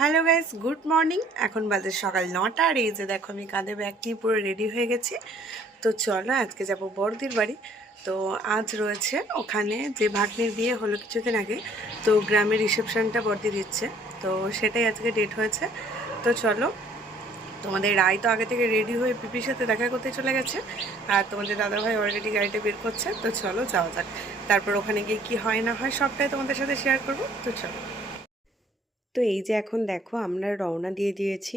Hello guys, good morning. এখন বাজে সকাল নটা আর এই যে দেখো আমি কাঁধে ব্যাগ নিয়ে পুরো রেডি হয়ে গেছি। তো চলো আজকে যাব বড়দির বাড়ি। তো আজ রয়েছে ওখানে যে ভাগ্নের বিয়ে হলো কিছুদিন আগে, তো গ্রামের রিসেপশনটা বর্দি দিচ্ছে। তো সেটাই আজকে ডেট হয়েছে। তো চলো, তোমাদের রায় তো আগে থেকে রেডি হয়ে পিপির সাথে দেখা করতে চলে গেছে। আর তোমাদের দাদাভাই অলরেডি গাড়িটা বের করছে। তো চলো যাওয়া যাক। তারপর ওখানে গিয়ে কী হয় না হয় সবটাই তোমাদের সাথে শেয়ার করব। তো চলো। তো এই যে এখন দেখো আমরা রওনা দিয়ে দিয়েছি।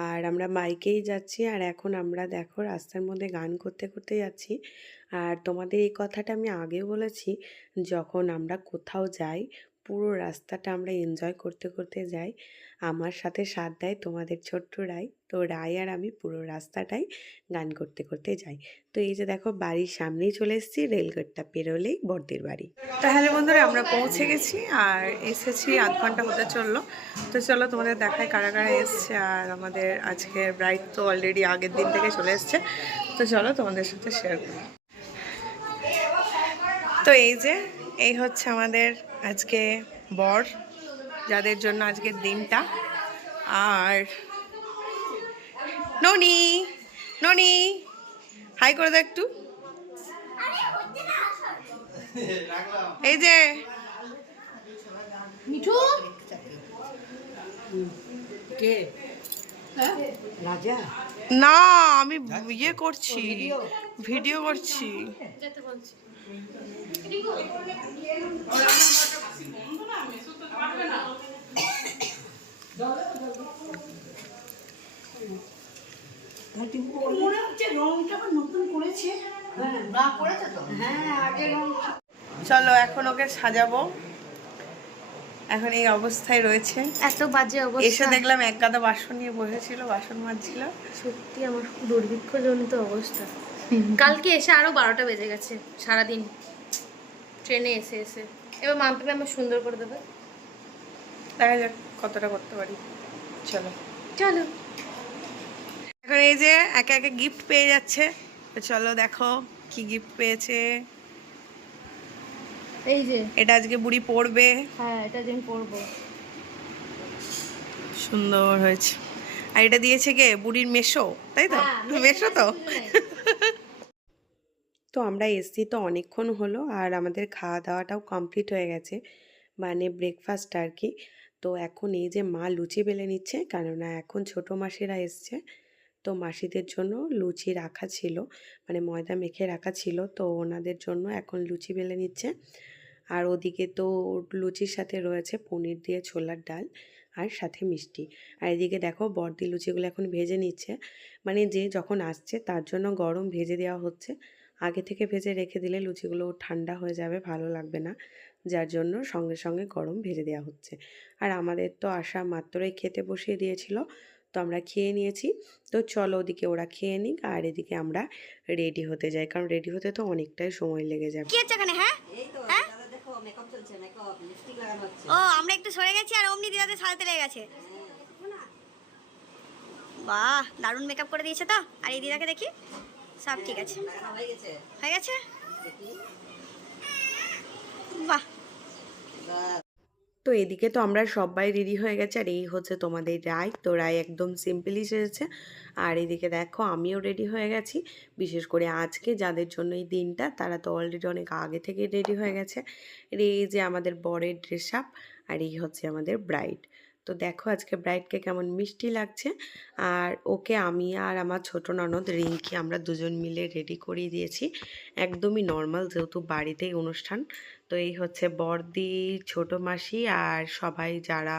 আর আমরা বাইকেই যাচ্ছি আর এখন আমরা দেখো রাস্তার মধ্যে গান করতে করতে যাচ্ছি। আর তোমাদের এই কথাটা আমি আগেও বলেছি, যখন আমরা কোথাও যাই পুরো রাস্তাটা আমরা এনজয় করতে করতে যাই। আমার সাথে সাথ দেয় তোমাদের ছোট্ট রায়। তো রায় আর আমি পুরো রাস্তাটাই গান করতে করতে যাই। তো এই যে দেখো বাড়ির সামনেই চলে এসেছি, রেলগেটটা পেরোলেই বর্দির বাড়ি। তাহলে বন্ধুরা আমরা পৌঁছে গেছি আর এসেছি আধ ঘণ্টা হতে চলল। তো চলো তোমাদের দেখায় কারা কারা এসছে আর আমাদের আজকের ব্রাইড তো অলরেডি আগের দিন থেকে চলে এসছে। তো চলো তোমাদের সাথে শেয়ার করি। তো এই যে, এই হচ্ছে আমাদের আজকে বর যাদের জন্য আজকের দিনটা। আর ননি ননি হাই করে দাও একটু। এই যে। মিঠু? কে? না আমি ইয়ে করছি। ভিডিও? করছি। মনে হচ্ছে রংটা নতুন করেছে চলো এখন ওকে সাজাবো। এখন এই অবস্থায় রয়েছে। এত বাজে অবস্থা। এসে দেখলাম এক গাদা বাসন নিয়ে বসেছিল বাসন মাজছিল। সত্যি আমার খুব দুর্ভিক্ষজনিত অবস্থা। কালকে এসে আরও বারোটা বেজে গেছে সারাদিন। ট্রেনে এসে এসে। এবার মাম্পি আমার সুন্দর করে দেবে। দেখা যাক কতটা করতে পারি। চলো। চলো। এখন এই যে একে একে গিফট পেয়ে যাচ্ছে। তো চলো দেখো কি গিফট পেয়েছে। এই যে। এটা আজকে বুড়ি পড়বে হ্যাঁ এটা যে আমি পরবো। সুন্দর হয়েছে। আর এটা দিয়েছে কে? বুড়ির মেশো তাই তো? হ্যাঁ, মেসো মেশো তো। তো আমরা এসছি তো অনেকক্ষণ হলো আর আমাদের খাওয়া দাওয়াটাও কমপ্লিট হয়ে গেছে মানে ব্রেকফাস্ট আর কি তো এখন এই যে মা লুচি বেলে নিচ্ছে, কেননা এখন ছোটো মাসিরা এসছে, তো মাসিদের জন্য লুচি রাখা ছিল মানে ময়দা মেখে রাখা ছিল, তো ওনাদের জন্য এখন লুচি বেলে নিচ্ছে। আর ওদিকে তো লুচির সাথে রয়েছে পনির দিয়ে ছোলার ডাল আর সাথে মিষ্টি। আর এদিকে দেখো বর্দি লুচিগুলো এখন ভেজে নিচ্ছে মানে যে যখন আসছে তার জন্য গরম ভেজে দেওয়া হচ্ছে। আগে থেকে ভেজে রেখে দিলে লুচিগুলো ঠান্ডা হয়ে যাবে ভালো লাগবে না। যার জন্য সঙ্গে সঙ্গে গরম ভেজে দেওয়া হচ্ছে। আর আমাদের তো আসা মাত্রই খেতে বসিয়ে দিয়েছিল তো আমরা খেয়ে নিয়েছি। তো চলো ওদিকে ওরা খেয়ে নিক আর এদিকে আমরা রেডি হতে যাই। কারণ রেডি হতে তো অনেকটাই সময় লেগে যাবে। হ্যাঁ? এই তো হ্যাঁ? দাদা দেখো মেকআপ চলছে মেকআপ লিপস্টিক লাগানো হচ্ছে। ও আমরা একটু সরে গেছি আর অমনি দিদাতে সাজাতে লেগে গেছে। বাহ দারুণ মেকআপ করে দিয়েছে তো। আর এই দিদাকে দেখি। সব ঠিক আছে। হয়ে গেছে? হয়ে বাহ। তো এদিকে তো আমরা সবাই রেডি হয়ে গেছে আর এই হচ্ছে তোমাদের রায়। তো রায় একদম সিম্পলি সেজেছে। আর এদিকে দেখো আমিও রেডি হয়ে গেছি। বিশেষ করে আজকে যাদের জন্য এই দিনটা তারা তো অলরেডি অনেক আগে থেকে রেডি হয়ে গেছে। আর এই যে আমাদের বরের ড্রেস আপ আর এই হচ্ছে আমাদের ব্রাইড তো দেখো আজকে ব্রাইডকে কেমন মিষ্টি লাগছে। আর ওকে আমি আর আমার ছোট ননদ রিঙ্কি আমরা দুজন মিলে রেডি করিয়ে দিয়েছি। একদমই নর্মাল যেহেতু বাড়িতেই অনুষ্ঠান। তো এই হচ্ছে বর্দি ছোট মাসি আর সবাই যারা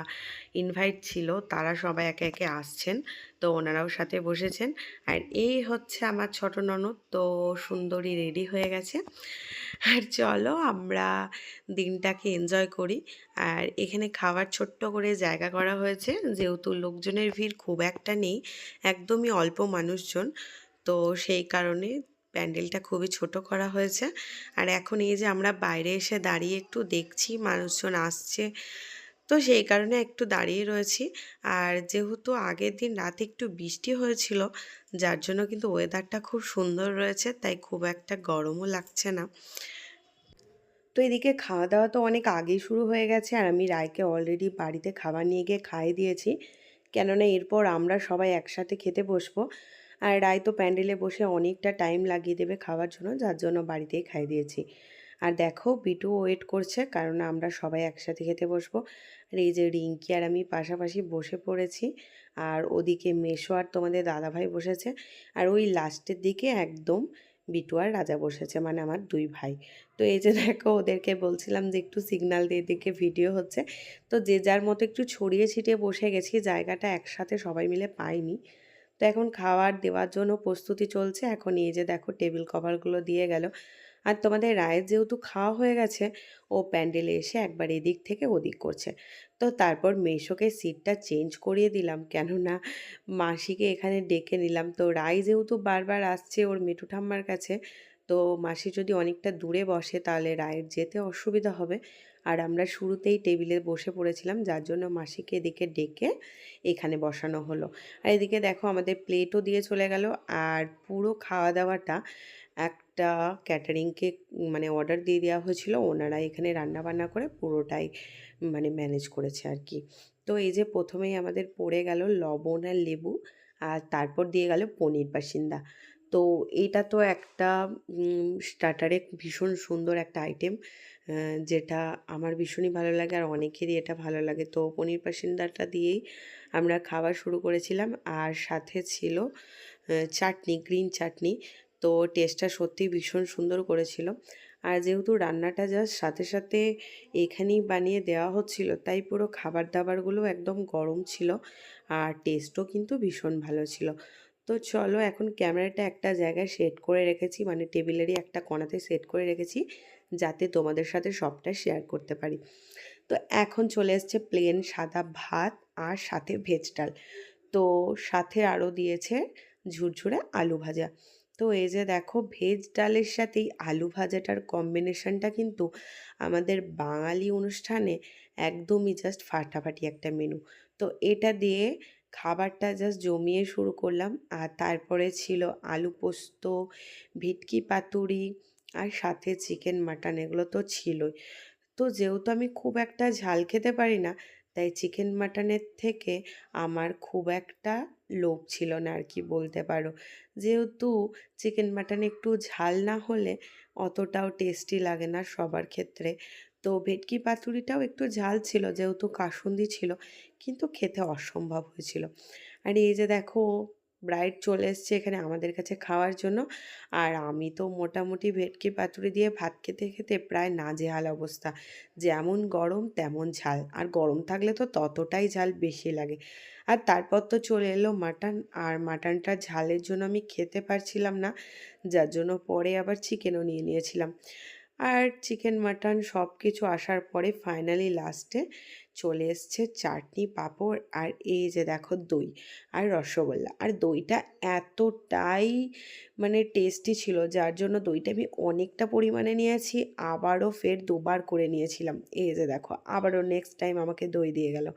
ইনভাইট ছিল তারা সবাই একে একে আসছেন। তো ওনারাও সাথে বসেছেন। আর এই হচ্ছে আমার ছোট ননদ, তো সুন্দরী রেডি হয়ে গেছে। আর চলো আমরা দিনটাকে এনজয় করি। আর এখানে খাবার ছোট্ট করে জায়গা করা হয়েছে, যেহেতু লোকজনের ভিড় খুব একটা নেই, একদমই অল্প মানুষজন। তো সেই কারণে প্যান্ডেলটা খুবই ছোট করা হয়েছে। আর এখন এই যে আমরা বাইরে এসে দাঁড়িয়ে একটু দেখছি, মানুষজন আসছে। তো সেই কারণে একটু দাঁড়িয়ে রয়েছি। আর যেহেতু আগের দিন রাতে একটু বৃষ্টি হয়েছিল, যার জন্য কিন্তু ওয়েদারটা খুব সুন্দর রয়েছে, তাই খুব একটা গরমও লাগছে না। তো এদিকে খাওয়া দাওয়া তো অনেক আগেই শুরু হয়ে গেছে, আর আমি রায়কে অলরেডি বাড়িতে খাবার নিয়ে গিয়ে খাইয়ে দিয়েছি। কেননা এরপর আমরা সবাই একসাথে খেতে বসবো। আর রায় তো প্যান্ডেলে বসে অনেকটা টাইম লাগিয়ে দেবে খাওয়ার জন্য, যার জন্য বাড়িতেই খাই দিয়েছি। আর দেখো বিটু ওয়েট করছে, কারণ আমরা সবাই একসাথে খেতে বসবো। আর এই যে রিঙ্কি আর আমি পাশাপাশি বসে পড়েছি, আর ওদিকে মেশো আর তোমাদের দাদাভাই বসেছে। আর ওই লাস্টের দিকে একদম বিটু আর রাজা বসেছে মানে আমার দুই ভাই। তো এই যে দেখো, ওদেরকে বলছিলাম যে একটু সিগনাল দিয়ে দিকে ভিডিও হচ্ছে। তো যে যার মতো একটু ছড়িয়ে ছিটিয়ে বসে গেছি, জায়গাটা একসাথে সবাই মিলে পাইনি। তো এখন খাওয়ার দেওয়ার জন্য প্রস্তুতি চলছে। এখন এই যে দেখো টেবিল কভারগুলো দিয়ে গেল। আর তোমাদের রায়ের যেহেতু খাওয়া হয়ে গেছে, ও প্যান্ডেলে এসে একবার এদিক থেকে ওদিক করছে। তো তারপর মেশোকে সিটটা চেঞ্জ করিয়ে দিলাম। কেননা মাসিকে এখানে ডেকে নিলাম। তো রায় যেহেতু বারবার আসছে ওর মেটু ঠাম্মার কাছে, তো মাসি যদি অনেকটা দূরে বসে তাহলে রায়ের যেতে অসুবিধা হবে। আর আমরা শুরুতেই টেবিলে বসে পড়েছিলাম, যার জন্য মাসিকে এদিকে ডেকে এখানে বসানো হলো। আর এদিকে দেখো আমাদের প্লেটও দিয়ে চলে গেল, আর পুরো খাওয়া দাওয়াটা একটা ক্যাটারিংকে মানে অর্ডার দিয়ে দেওয়া হয়েছিল ওনারা এখানে রান্না বান্না করে পুরোটাই মানে ম্যানেজ করেছে আর কি। তো এই যে প্রথমেই আমাদের পড়ে গেল লবণ আর লেবু, আর তারপর দিয়ে গেল পনির বাসিন্দা। তো এটা তো একটা স্টার্টারে ভীষণ সুন্দর একটা আইটেম। যেটা আমার ভীষণই ভালো লাগে আর অনেকেরই এটা ভালো লাগে। তো পনির বাসিন্দাটা দিয়েই আমরা খাওয়া শুরু করেছিলাম। আর সাথে ছিল চাটনি, গ্রিন চাটনি। তো টেস্টটা সত্যিই ভীষণ সুন্দর করেছিল। আর যেহেতু রান্নাটা জাস্ট সাথে সাথে এখানেই বানিয়ে দেওয়া হচ্ছিল, তাই পুরো খাবার দাবারগুলো একদম গরম ছিল। আর টেস্টও কিন্তু ভীষণ ভালো ছিল। তো চলো এখন ক্যামেরাটা একটা জায়গায় সেট করে রেখেছি মানে টেবিলেরই একটা কোণাতে সেট করে রেখেছি, যাতে তোমাদের সাথে সবটা শেয়ার করতে পারি। তো এখন চলে এসছে প্লেন সাদা ভাত আর সাথে ভেজ ডাল। তো সাথে আরও দিয়েছে ঝুরঝুরে আলু ভাজা। তো এই যে দেখো ভেজ ডালের সাথেই আলু ভাজাটার কম্বিনেশনটা কিন্তু আমাদের বাঙালি অনুষ্ঠানে একদমই জাস্ট ফাটাফাটি একটা মেনু তো এটা দিয়ে খাবারটা জাস্ট জমিয়ে শুরু করলাম। আর তারপরে ছিল আলু পোস্ত, ভিটকি পাতুরি আর সাথে চিকেন মাটন এগুলো তো ছিলই। তো যেহেতু আমি খুব একটা ঝাল খেতে পারি না, তাই চিকেন মাটনের থেকে আমার খুব একটা লোভ ছিল না আর কি বলতে পারো। যেহেতু চিকেন মাটন একটু ঝাল না হলে অতটাও টেস্টি লাগে না সবার ক্ষেত্রে। তো ভেটকি পাতুরিটাও একটু ঝাল ছিল, যেহেতু কাসুন্দি ছিল, কিন্তু খেতে অসম্ভব হয়েছিল। আর এই যে দেখো ব্রাইড চলে এসছে এখানে আমাদের কাছে খাওয়ার জন্য। আর আমি তো মোটামুটি ভেটকি পাতুরি দিয়ে ভাত খেতে খেতে প্রায় নাজেহাল অবস্থা। যেমন গরম, তেমন ঝাল। আর গরম থাকলে তো ততটাই ঝাল বেশি লাগে। আর তারপর তো চলে এলো মাটন। আর মাটনটা ঝালের জন্য আমি খেতে পারছিলাম না, যার জন্য পরে আবার চিকেনও নিয়ে নিয়েছিলাম। আর চিকেন, মাটন সব কিছু আসার পরে ফাইনালি লাস্টে চলে এসছে চাটনি, পাঁপড় আর এই যে দেখো দই আর রসগোল্লা। আর দইটা এতটাই মানে টেস্টি ছিল, যার জন্য দইটা আমি অনেকটা পরিমাণে নিয়েছি, আবারও ফের দুবার করে নিয়েছিলাম। এই যে দেখো, আবারও নেক্সট টাইম আমাকে দই দিয়ে গেল।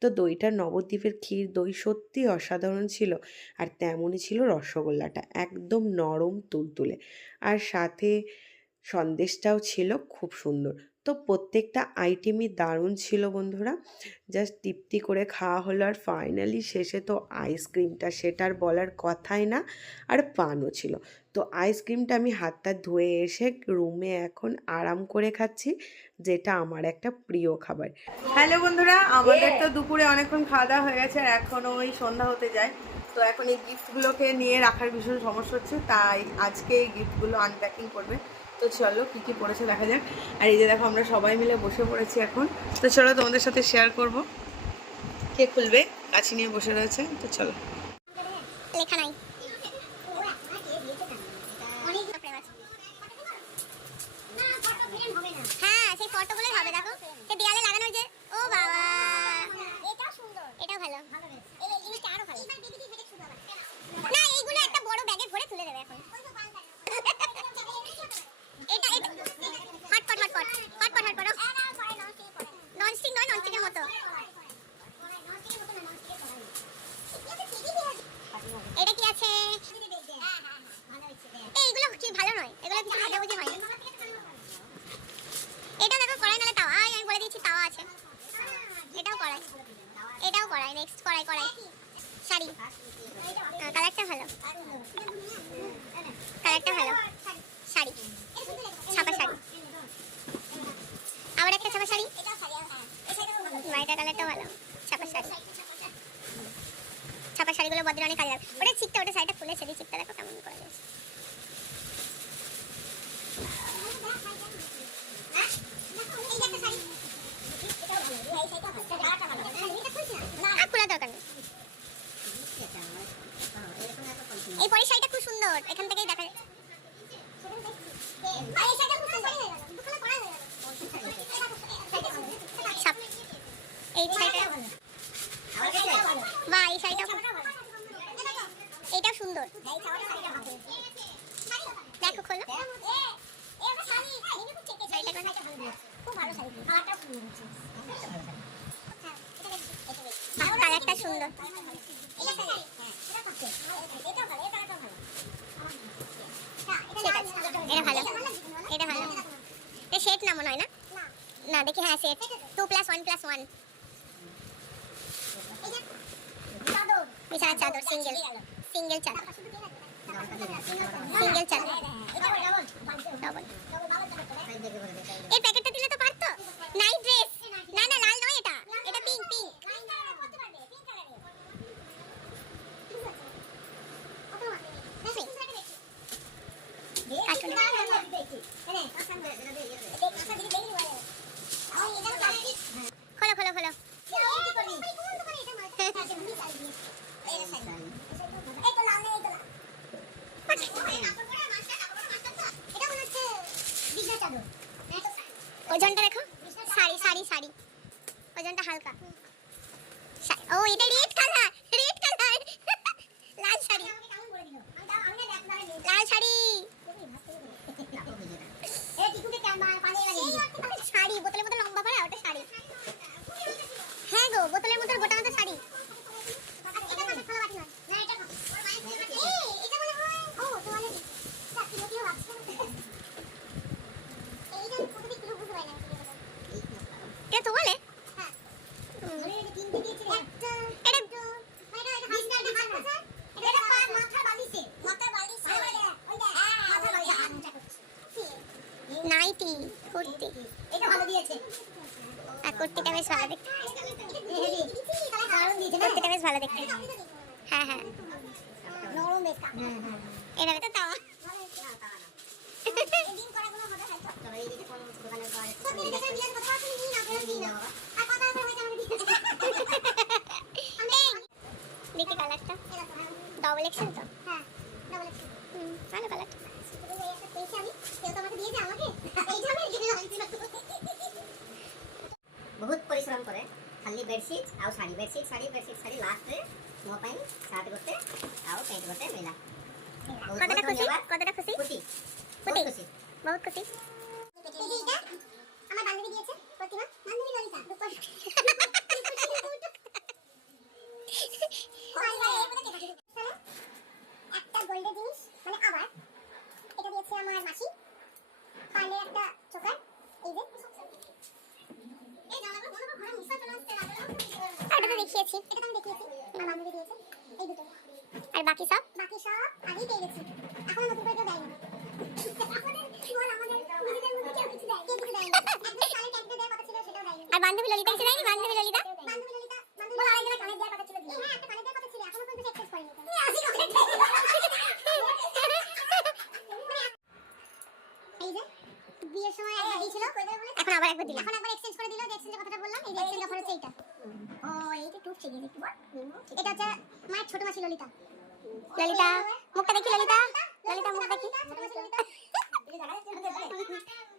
তো দইটা নবদ্বীপের ক্ষীর দই সত্যি অসাধারণ ছিল আর তেমনই ছিল রসগোল্লাটা, একদম নরম, তুলতুলে। আর সাথে সন্দেশটাও ছিল খুব সুন্দর। তো প্রত্যেকটা আইটেমই দারুণ ছিল বন্ধুরা। জাস্ট তৃপ্তি করে খাওয়া হলো আর ফাইনালি শেষে তো আইসক্রিমটা সেটার বলার কথাই না আর পানও ছিল। তো আইসক্রিমটা আমি হাতটা ধুয়ে এসে রুমে এখন আরাম করে খাচ্ছি যেটা আমার একটা প্রিয় খাবার। হ্যালো বন্ধুরা আমাদের তো দুপুরে অনেকক্ষণ খাওয়া দাওয়া হয়ে গেছে আর এখন ওই সন্ধ্যা হতে যায়। তো এখন এই গিফটগুলোকে নিয়ে রাখার ভীষণ সমস্যা হচ্ছে তাই আজকে এই গিফটগুলো আনপ্যাকিং করবে। তো চলো কি কি পড়েছে দেখা যাক। আর এই যে দেখো আমরা সবাই মিলে বসে পড়েছি এখন। তো চলো তোমাদের সাথে শেয়ার করব। কে খুলবে? কাছি নিয়ে বসে রয়েছে। তো চলো। হ্যাঁ সেই ফটোগুলোই হবে, দেখো। সে দেয়ালে লাগানো যে ও বাবা এটাও সুন্দর এটাও ভালো এই জিনিসটা আরও ভালো না এইগুলো একটা বড় ব্যাগে ভরে তুলে দেবে এখন এটা এটা hotpot hotpot hotpot hotpot nonstick নয় ননস্টিকের মতো এটা কি আছে এইগুলো কি ভালো নয় এগুলো কিছু ভাজাভুজি হয় না নেক্সট কড়াই কড়াই শাড়ি কালারটা ভালো কালারটা ভালো শাড়ি ছাপা শাড়ি আবার একটা ছাপা শাড়ি বাড়িটা কালারটা ভালো ছাপা শাড়ি ছাপা শাড়িগুলো বদের অনেক কাজে লাগে ওটা চিকটা ওটা শাড়িটা খুলেছে দিই চিকটা দেখো কেমন করে গেছে আর খোলা দরকার নেই এই পরের শাড়িটা খুব সুন্দর এখান থেকেই দেখা যায় সাপ। এই শাড়িটা বা এই শাড়িটা এটা সুন্দর। দেখো খোলো। না মনে হয় না? না, দেখি হ্যাঁ set two plus one plus one বিছানার চাদর। সিঙ্গেল সিঙ্গেল চাল সিঙ্গেল চাল এই প্যাকেটটা দিলে তো পারতো? নাইট ড্রেস না না লাল নয় এটা এটা পিঙ্ক পিঙ্ক খোলো খোলো খোলো ওজনটা দেখো শাড়ি শাড়ি শাড়ি ওজনটা হালকা শা- ও এটা রেড কালার রেড কালার লাল শাড়ি লাল শাড়ি শাড়ি বোতলের মতো লম্বা করা ওটা শাড়ি হ্যাঁ গো বোতলের মতো গোটা মতো শাড়ি এটা তো বলে নাইটি কুর্তি আর কুর্তিটা বেশ ভালো দেখতে। কুর্তিটা বেশ ভালো দেখতে। হ্যাঁ হ্যাঁ। এটা তো তাওয়া। দেখি কালারটা। ডবল এক্সেল তো? হ্যাঁ ডবল এক্সেল হুম ভালো কালারটা। বহুত পরিশ্রম করে খালি বেডশিট আর শাড়ি। বেডশিট শাড়ি বেডশিট শাড়ি লাস্টে মো পাই শার্ট গোটে আর প্যান্ট গোটে মিলা। কতটা খুশি? কতটা খুশি? খুশি। খুশি? খুশি। বহুত খুশি? আমার বান্ধবী দিয়েছে প্রতিমা। বান্ধবী ললিতা একটা গোল্ডের জিনিস মানে আবার দিয়েছে আমার মাসি। পার্লের একটা চোকার এই যে এটা তো দেখিয়েছি এটা আমি দেখিয়েছি আমার বান্ধবী দিয়েছে এই দুটো। আর বাকি সব? বাকি সব আগেই পেয়ে গেছি এখনও নতুন করে কেউ দেয়নি। আর বান্ধবী ললিতা কিছু দেয়নি? বান্ধবী ললিতা? বান্ধবী ললিতা বান্ধবী ললিতা। কানে দেওয়ার কথা ছিল। হ্যাঁ একটা কানে দেওয়ার কথা ছিল এখনও পর্যন্ত এক্সেস করেনি এই যে বিয়ের সময় একবার দিয়েছিল এখন আবার একবার দিল এখন একবার এক্সচেঞ্জ করে দিল যে এক্সচেঞ্জের কথাটা বললাম এই যে এক্সচেঞ্জ অফার হচ্ছে এইটা। ও এইটা টুকছে গিয়ে একটু বল এটা হচ্ছে মায়ের ছোট মাসি ললিতা। ললিতা মুখটা দেখি ললিতা ললিতা। মুখ দেখি। ছোট মাসি ললিতা।